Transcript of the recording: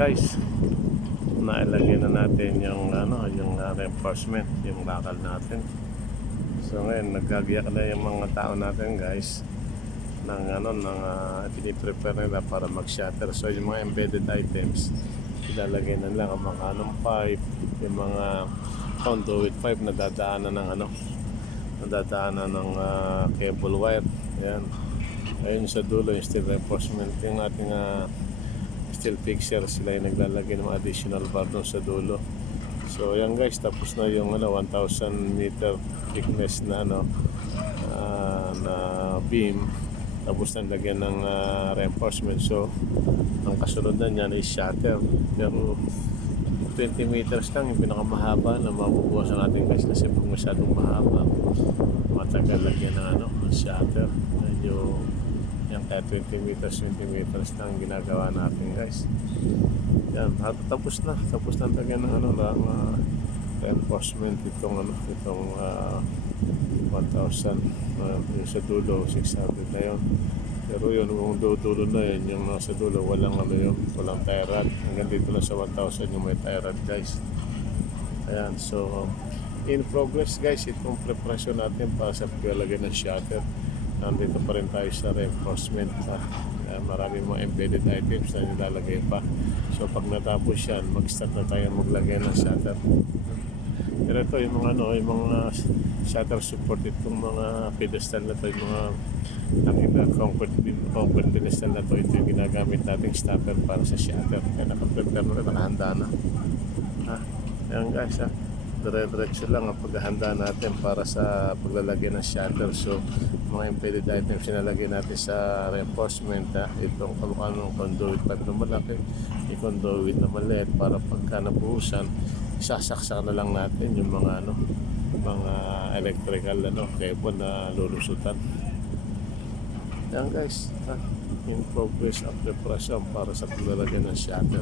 guys, nailagay na natin yung reinforcement, yung bakal natin. So ngayon nagagayak na yung mga tao natin guys ng piniprepare nila para mag-shatter. So yung mga embedded items, ilalagay na lang ang mga pipe, yung mga conduit pipe na dadaanan ng cable wire. Yan. Ayun sa dulo yung steel reinforcement, yung ating steel fixer, sila yung naglalagay ng additional bar doon sa dulo. So yan guys, tapos na yung 1,000 meter thickness na na beam, tapos na lagyan ng reinforcement. So ang kasunod na niyan is shatter. Pero 20 meters lang yung pinakamahaba na mabubuwasan natin guys, kasi pag masyadong mahaba matagal lagyan ng shatter. Medyo yan, kaya 20 meters lang ginagawa natin guys. Yan, tapos na lagyan ng reinforcement itong 1,000 yung sa dulo 600 na yun. Pero yun, yung dulo na yun, yung nasa dulo walang tie rod. Hanggang dito lang sa 1,000 yung may tie rod guys. Ayan, so in progress guys itong preparasyon natin para sa paglalagay ng shutter. Nandito pa rin tayo sa reinforcement. Maraming mga embedded items na nilalagay pa. So pag natapos yan, mag-start na tayo maglagay ng shutter. Pero ito yung mga shutter support, itong mga pedestal na ito, yung mga concrete pedestal na ito, ito yung ginagamit nating stopper para sa shutter. Kaya nakaprepare na rin, nakahanda na. Ayan guys, dire-diretso lang ang paghahanda natin para sa paglalagay ng shutter. So mga embedded items sinalagay natin sa reinforcement. Itong kalukano ng conduit pipe na malaki, yung conduit na maliit, para pagka nabuhusan isasaksak na lang natin yung mga electrical cable na lulusutan. Yan guys, in progress ang preparasyon para sa paglalagay ng shutter.